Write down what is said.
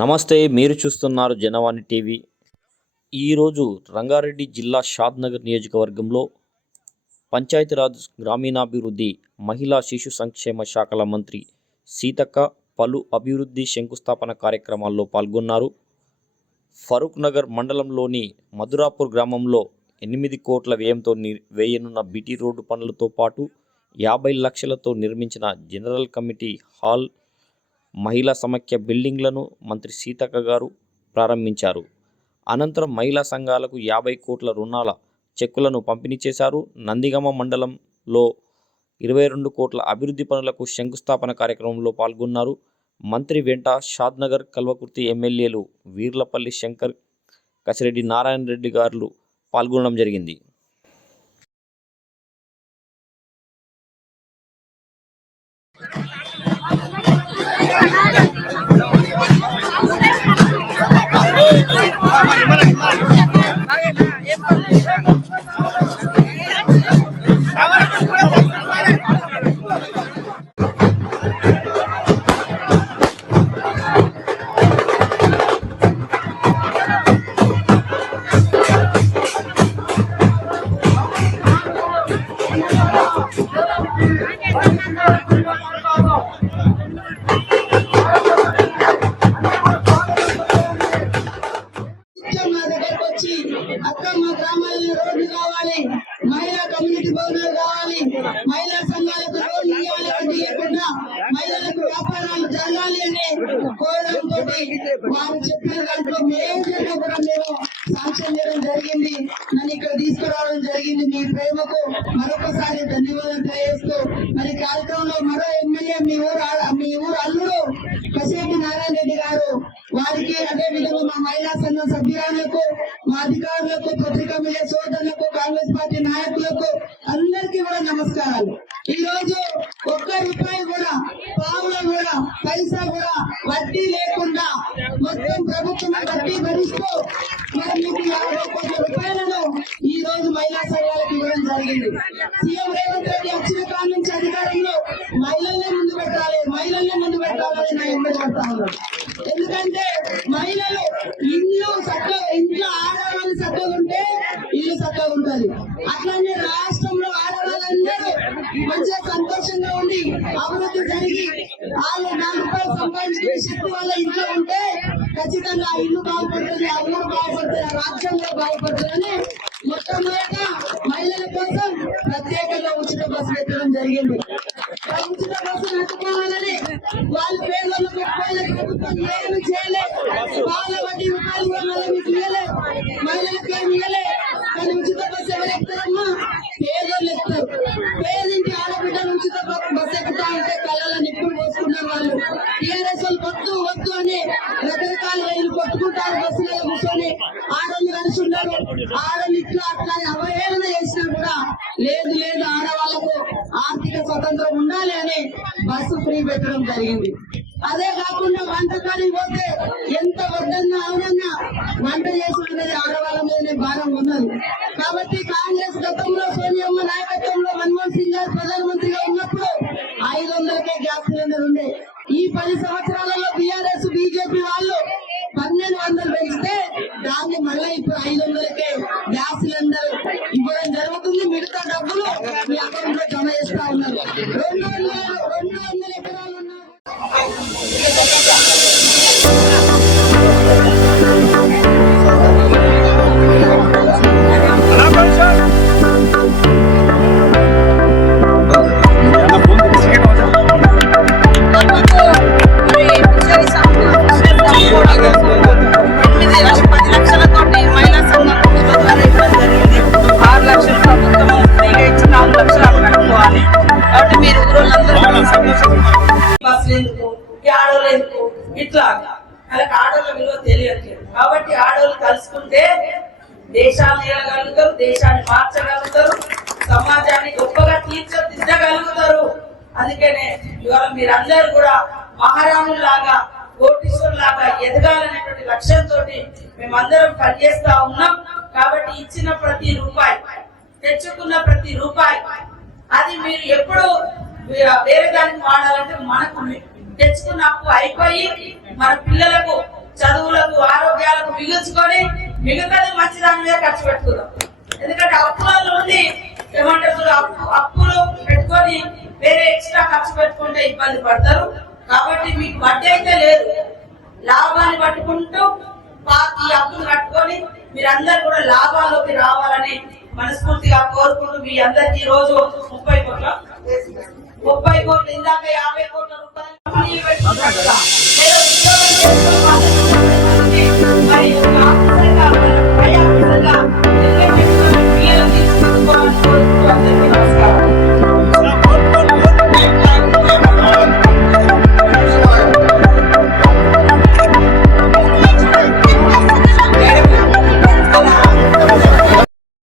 నమస్తే మీరు చూస్తున్నారు జనవాణి టీవీ. ఈరోజు రంగారెడ్డి జిల్లా షాద్నగర్ నియోజకవర్గంలో పంచాయతీరాజ్ గ్రామీణాభివృద్ధి మహిళా శిశు సంక్షేమ శాఖల మంత్రి సీతక్క పలు అభివృద్ధి శంకుస్థాపన కార్యక్రమాల్లో పాల్గొన్నారు. ఫరూక్ నగర్ మండలంలోని మధురాపూర్ గ్రామంలో ఎనిమిది కోట్ల వ్యయంతో వేయనున్న బీటీ రోడ్డు పనులతో పాటు యాభై లక్షలతో నిర్మించిన జనరల్ కమిటీ హాల్ మహిళా సమాఖ్య బిల్డింగ్లను మంత్రి సీతక్క గారు ప్రారంభించారు. అనంతరం మహిళా సంఘాలకు యాభై కోట్ల రుణాల చెక్కులను పంపిణీ చేశారు. నందిగమ మండలంలో ఇరవై రెండు కోట్ల అభివృద్ధి పనులకు శంకుస్థాపన కార్యక్రమంలో పాల్గొన్నారు. మంత్రి వెంట షాద్నగర్ కల్వకుర్తి ఎమ్మెల్యేలు వీర్లపల్లి శంకర్ కసిరెడ్డి నారాయణ రెడ్డి గారు పాల్గొనడం జరిగింది. అక్క మా గ్రామాలలో రోడ్లు కావాలి. మహిళా కమ్యూనిటీ భవనాలు కావాలి. మహిళా సంఘాలకు రోడ్లు ఇవ్వాలి వడ్డీ లేకుండా మహిళలకు వ్యాపారాలు జరగాలి అని కోరడంతో వారు చెప్పిన దాంట్లో మేజర్గా కూడా మేము సాక్ష్యం చేయడం జరిగింది. నన్ను ఇక్కడ తీసుకురావడం జరిగింది. మీ ప్రేమకు మరొకసారి ధన్యవాదాలు తెలియజేస్తూ మరి కార్యక్రమంలో మరో ఎమ్మెల్యే మీ ఊరు నాయకులకు అందరికీ కూడా నమస్కారాలు. ఈ రోజు ఒక్క రూపాయి కూడా పావులు కూడా పైసా కూడా వడ్డీ లేకుండా మొత్తం ప్రభుత్వం వడ్డీ భరిస్తూ మరి మీకు యాభై కోట్ల రూపాయలను ఈ రోజు మహిళా సంఘాలకు ఇవ్వడం జరిగింది. సీఎం రేవంత్ రెడ్డి వచ్చిన కాలం నుంచి అధికారంలో మహిళలే ముందు పెట్టాలి మహిళలే ముందు పెట్టాలని నా ఎంపిక పడతా ఉన్నాను ఎందుకంటే మహిళలు ఇల్లు చక్కగా ఇంట్లో ఆడవాళ్ళు చక్కగా ఉంటే ఇల్లు చక్కగా ఉంటుంది మంచిగా సంతోషంగా ఉండి అభివృద్ధి జరిగి వాళ్ళు నాలుగు రూపాయలు సంపాదించిన శక్తి వాళ్ళ ఇంట్లో ఉంటే ఖచ్చితంగా ఆ ఇల్లు బాగుపడుతుంది ఆ ఊరు బాగుపడుతుంది ఆ రాజ్యం బాగుపడుతుందని మొట్టమొదట మహిళల కోసం ప్రత్యేకంగా ఉచిత బస్సు పెట్టడం జరిగింది. ఉచిత బస్సు నడుపుకోవాలని వాళ్ళ పేర్లను పెట్టుకోవాలి ప్రభుత్వం ఏమి చేయలేదు. వాళ్ళ రైలు కొట్టుకుంటారు బస్సులలో కూర్చొని ఆడోళ్ళు కలిసి ఉన్నారు ఆడోళ్ళు ఇట్లా అట్లా అవహేళన చేసినా కూడా లేదు లేదు ఆడవాళ్ళకు ఆర్థిక స్వతంత్రం ఉండాలి అని బస్సు ఫ్రీ పెట్టడం జరిగింది. అదే కాకుండా వంటకానికి పోతే ఎంత వద్దన్నా అవునన్నా వంట చేసుకునేది ఆడవాళ్ళ మీదనే భారం ఉన్నది. కాబట్టి కాంగ్రెస్ గతంలో సోనియమ్మ కలుసుకుంటే దేశాన్ని ఇవ్వగలుగుతారు దేశాన్ని మార్చగలుగుతారు సమాజాన్ని గొప్పగా తీర్చిదిద్దగలుగుతారు. అందుకనే ఇవాళ మీరందరూ కూడా మహారాణులాగా కోటీశ్వరులాగా ఎదగాలనేటువంటి లక్ష్యంతో మేమందరం పనిచేస్తా ఉన్నాం. కాబట్టి ఇచ్చిన ప్రతి రూపాయి తెచ్చుకున్న ప్రతి రూపాయి అది మీరు ఎప్పుడు వేరే దానికి వాడాలంటే మనకు తెచ్చుకున్న అప్పు అయిపోయి మన పిల్లలకు చదువులకు ఆరోగ్యాలకు మిగుల్చుకొని మిగతాది మంచి దాని మీద ఖర్చు పెట్టుకుందాం. ఎందుకంటే అప్పులలో ఉండి ఏమంటారు అప్పు అప్పులు పెట్టుకొని వేరే ఎక్స్ట్రా ఖర్చు పెట్టుకుంటే ఇబ్బంది పడతారు. కాబట్టి మీకు వడ్డీ అయితే లేదు. లాభాన్ని పట్టుకుంటూ ఈ అప్పులు కట్టుకొని మీరందరూ కూడా లాభాల్లోకి రావాలని మనస్ఫూర్తిగా కోరుకుంటూ మీ అందరికి ఈ రోజు ముప్పై కోట్ల. ముప్పై కోట్లు ఇందాక యాభై కోట్ల రూపాయలు.